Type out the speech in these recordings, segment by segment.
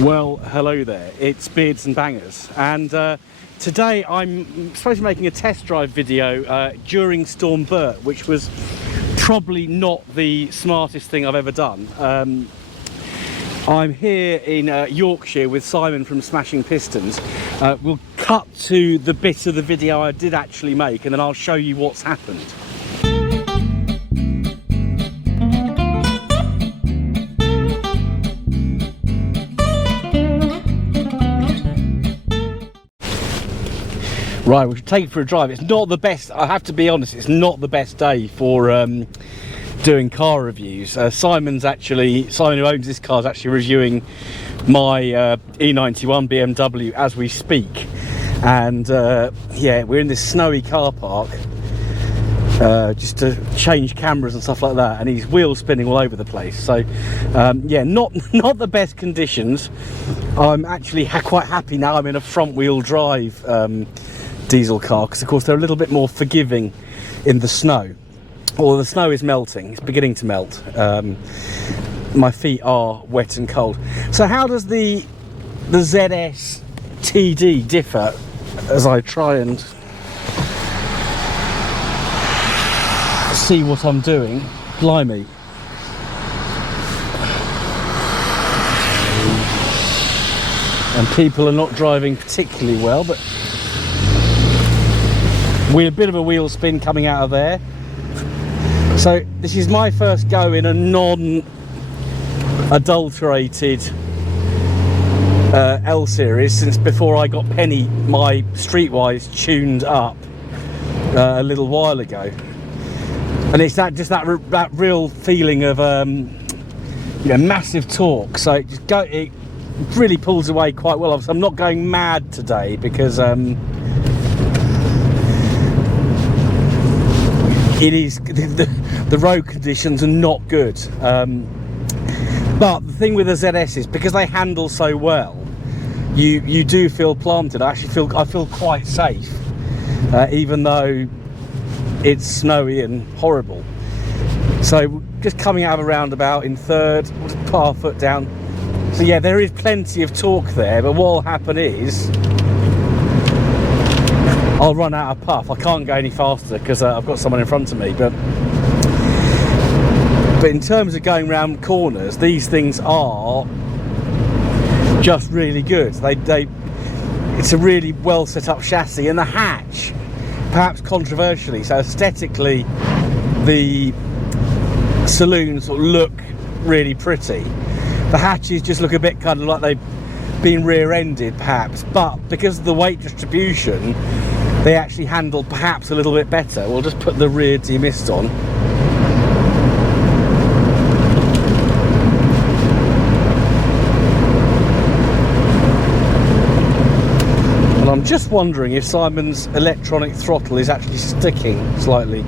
Well, hello there, it's Beards and Bangers, and today I'm supposed to be making a test drive video during Storm Bert, which was probably not the smartest thing I've ever done. I'm here in Yorkshire with Simon from Smashing Pistons. We'll cut to the bit of the video I did actually make and then I'll show you what's happened. Right, we should take it for a drive. It's not the best, I have to be honest, it's not the best day for doing car reviews. Simon who owns this car is actually reviewing my E91 BMW as we speak. And yeah, we're in this snowy car park just to change cameras and stuff like that, and he's wheel spinning all over the place. So yeah, not the best conditions. I'm actually quite happy now I'm in a front wheel drive diesel car, because of course they're a little bit more forgiving in the snow. Although the snow is melting, it's beginning to melt. My feet are wet and cold. So how does the ZS TD differ, as I try and see what I'm doing? Blimey. And people are not driving particularly well, but we're a bit of a wheel spin coming out of there. So this is my first go in a non-adulterated L series since before I got Penny, my Streetwise, tuned up a little while ago. And it's that real feeling of massive torque. So it really pulls away quite well. Obviously, I'm not going mad today because it is the road conditions are not good, but the thing with the ZS is because they handle so well, you do feel planted. I feel quite safe, even though it's snowy and horrible. So just coming out of a roundabout in third, we'll just put our foot down. So yeah, there is plenty of torque there, but what will happen is I'll run out of puff. I can't go any faster because I've got someone in front of me. But in terms of going round corners, these things are just really good. It's a really well set up chassis, and the hatch, perhaps controversially, so aesthetically, the saloons look really pretty. The hatches just look a bit kind of like they've been rear-ended, perhaps, but because of the weight distribution, they actually handle perhaps a little bit better. We'll just put the rear demist on. And I'm just wondering if Simon's electronic throttle is actually sticking slightly,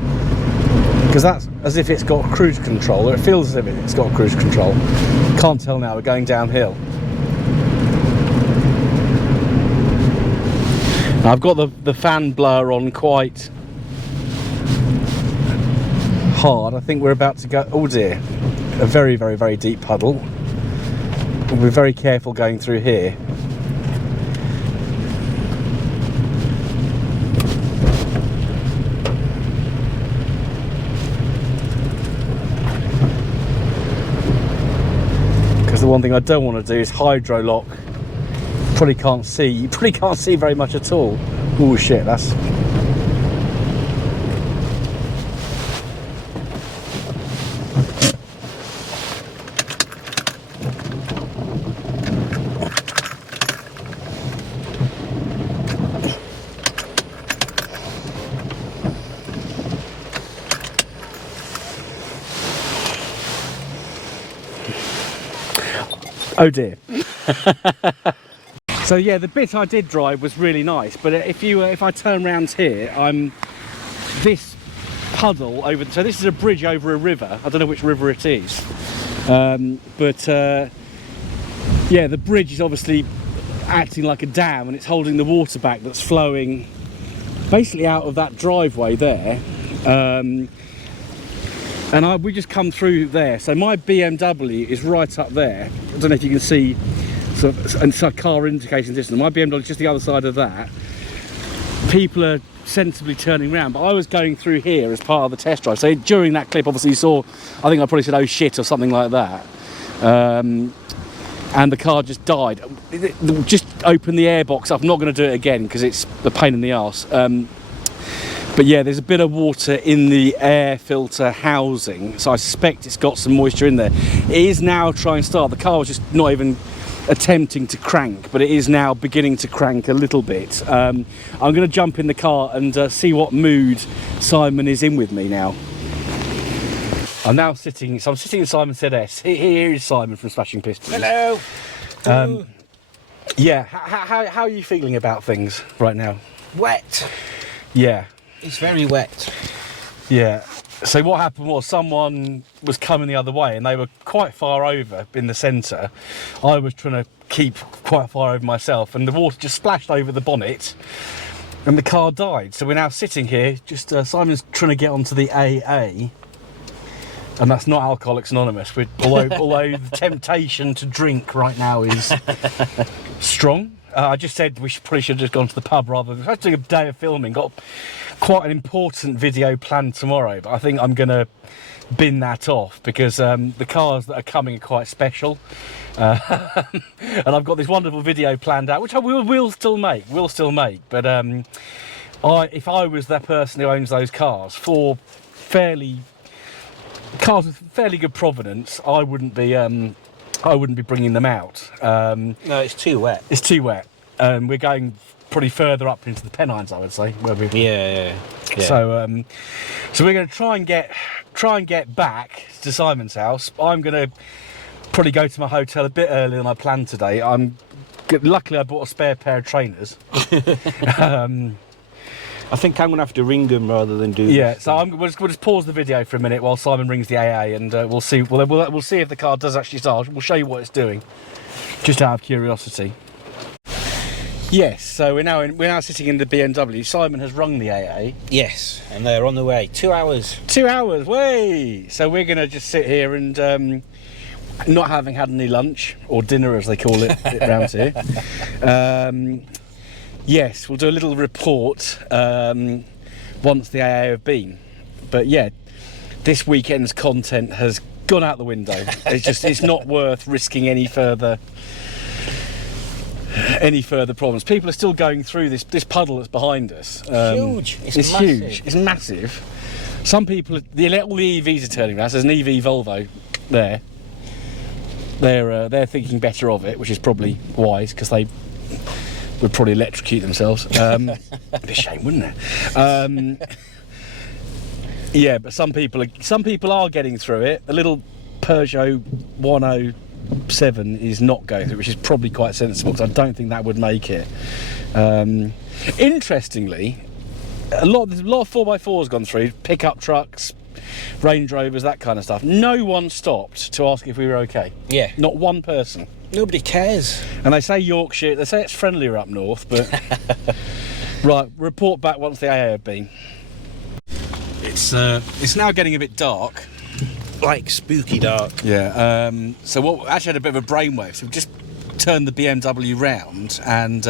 because that's as if it's got cruise control, or it feels as if it's got cruise control. Can't tell now, we're going downhill. I've got the fan blower on quite hard. I think we're about to go, oh dear, a very, very, very deep puddle. We'll be very careful going through here. Because the one thing I don't want to do is hydro lock. You probably can't see very much at all. Oh shit, that's... oh dear. So yeah, the bit I did drive was really nice, but if I turn around here, I'm this puddle over. So this is a bridge over a river. I don't know which river it is, but yeah, the bridge is obviously acting like a dam, and it's holding the water back that's flowing basically out of that driveway there. And we just come through there. So my BMW is right up there. I don't know if you can see and so car indication distance. My BMW is just the other side of that. People are sensibly turning around, but I was going through here as part of the test drive. So during that clip, obviously you saw, I think I probably said, "Oh shit," or something like that. And the car just died. Just open the airbox up. I'm not going to do it again because it's a pain in the arse. But yeah, there's a bit of water in the air filter housing, so I suspect it's got some moisture in there. It is now trying to start. The car was just not even attempting to crank, but it is now beginning to crank a little bit. I'm going to jump in the car and see what mood Simon is in with me now. I'm now sitting in Simon's ZS. Here is Simon from Smashing Pistons. Hello. Yeah, how are you feeling about things right now? Wet. Yeah. It's very wet. Yeah. So what happened was someone was coming the other way and they were quite far over in the centre. I was trying to keep quite far over myself and the water just splashed over the bonnet and the car died. So we're now sitting here, just Simon's trying to get onto the AA. And that's not Alcoholics Anonymous, although the temptation to drink right now is strong. I just said we probably should have just gone to the pub rather than... I was doing a day of filming, got quite an important video planned tomorrow, but I think I'm going to bin that off because the cars that are coming are quite special. And I've got this wonderful video planned out, which I will still make, but if I was that person who owns those cars, cars with fairly good provenance, I wouldn't be bringing them out. No, it's too wet. It's too wet. We're going probably further up into the Pennines, I would say. Yeah. So we're going to try and get back to Simon's house. I'm going to probably go to my hotel a bit earlier than I planned today. Luckily I bought a spare pair of trainers. I think I'm going to have to ring them rather than do Yeah, this. so we'll just pause the video for a minute while Simon rings the AA and we'll see. We'll see if the car does actually start. We'll show you what it's doing, just out of curiosity. Yes, so we're now sitting in the BMW. Simon has rung the AA. Yes, and they're on the way. 2 hours. 2 hours, way! So we're going to just sit here and not having had any lunch, or dinner as they call it around here. Yes, we'll do a little report once the AA have been. But yeah, this weekend's content has gone out the window. It's not worth risking any further problems. People are still going through this puddle that's behind us. Huge. It's massive. Huge. It's massive. Some people, all the EVs are turning around. There's an EV Volvo there. They're thinking better of it, which is probably wise because they would probably electrocute themselves. It'd be a shame, wouldn't it? Yeah, but some people are getting through it. The little Peugeot 107 is not going through, which is probably quite sensible because I don't think that would make it. Interestingly, there's a lot of 4x4s gone through, pickup trucks, Range Rovers, that kind of stuff. No one stopped to ask if we were okay. Yeah. Not one person. Nobody cares. And they say Yorkshire, they say it's friendlier up north, but... Right, report back once the AA have been. It's now getting a bit dark. Like spooky dark. Yeah, so what actually had a bit of a brainwave, so we just turned the BMW round and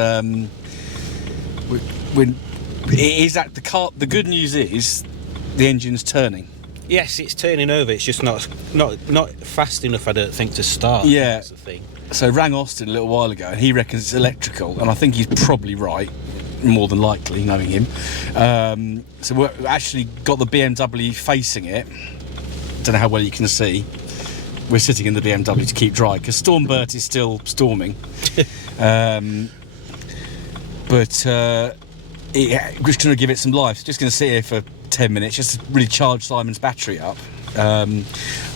the good news is the engine's turning. Yes, it's turning over. It's just not fast enough, I don't think, to start. Yeah. That's the thing. So rang Austin a little while ago and he reckons it's electrical, and I think he's probably right, more than likely, knowing him. So we've actually got the BMW facing it. Don't know how well you can see. We're sitting in the BMW to keep dry because Bert is still storming. But we're just going to give it some life. Just going to sit here for 10 minutes just to really charge Simon's battery up.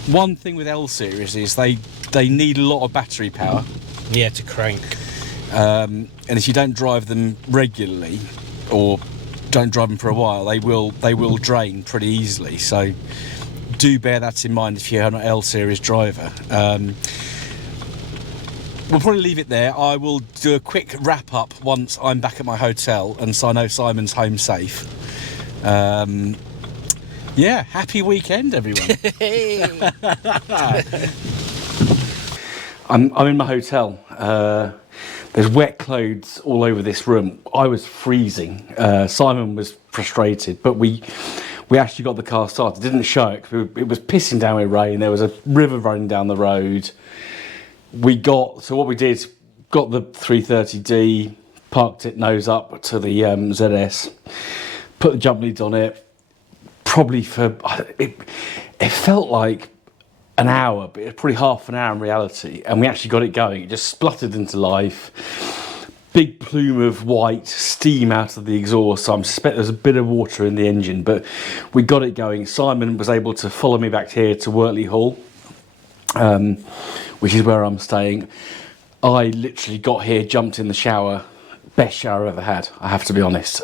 One thing with L series is they need a lot of battery power. Yeah, to crank. And if you don't drive them regularly or don't drive them for a while, they will drain pretty easily. So do bear that in mind if you're an L series driver. We'll probably leave it there. I will do a quick wrap up once I'm back at my hotel and so I know Simon's home safe. Yeah, happy weekend everyone. I'm in my hotel. There's wet clothes all over this room. I was freezing. Simon was frustrated, but we actually got the car started. It didn't show it. It was pissing down with rain. There was a river running down the road. So what we did, got the 330D, parked it nose up to the ZS, put the jump leads on it. Probably it felt like an hour, but it was probably half an hour in reality, and we actually got it going. It just spluttered into life. Big plume of white steam out of the exhaust, so I suspect there's a bit of water in the engine, but we got it going. Simon was able to follow me back here to Wortley Hall, which is where I'm staying. I literally got here, jumped in the shower. Best shower I've ever had, I have to be honest.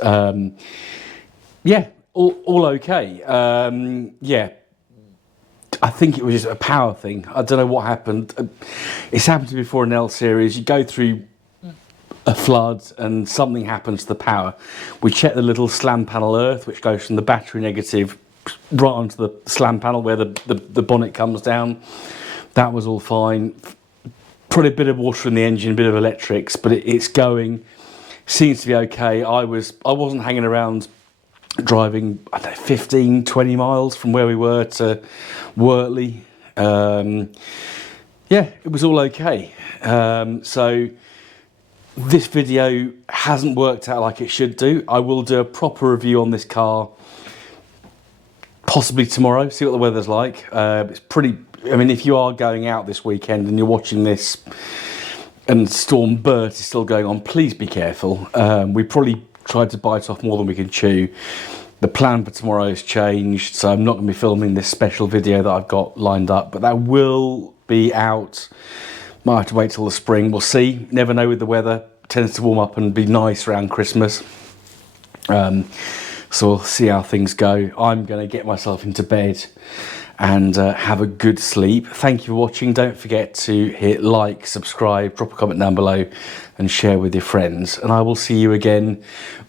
Yeah, all okay. Yeah, I think it was just a power thing. I don't know what happened. It's happened to me before in L series. You go through a flood and something happens to the power. We checked the little slam panel earth, which goes from the battery negative right onto the slam panel where the bonnet comes down. That was all fine. Probably a bit of water in the engine, a bit of electrics, but it's going. Seems to be okay. I wasn't hanging around driving, I don't know, 15, 20 miles from where we were to Wortley. Yeah, it was all okay. So this video hasn't worked out like it should do. I will do a proper review on this car possibly tomorrow, see what the weather's like. It's pretty, I mean, if you are going out this weekend and you're watching this and Storm Bert is still going on, please be careful. We probably tried to bite off more than we can chew. The plan for tomorrow has changed, so I'm not going to be filming this special video that I've got lined up, but that will be out. Might have to wait till the spring, we'll see. Never know with the weather. It tends to warm up and be nice around Christmas. So we'll see how things go. I'm going to get myself into bed and have a good sleep. Thank you for watching. Don't forget to hit like, subscribe, drop a comment down below and share with your friends. And I will see you again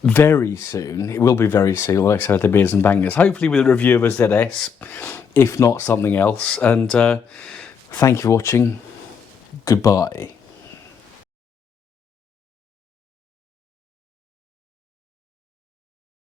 very soon. It will be very soon, like I said, the Beers and Bangers. Hopefully with a review of a ZS, if not something else. And thank you for watching. Goodbye.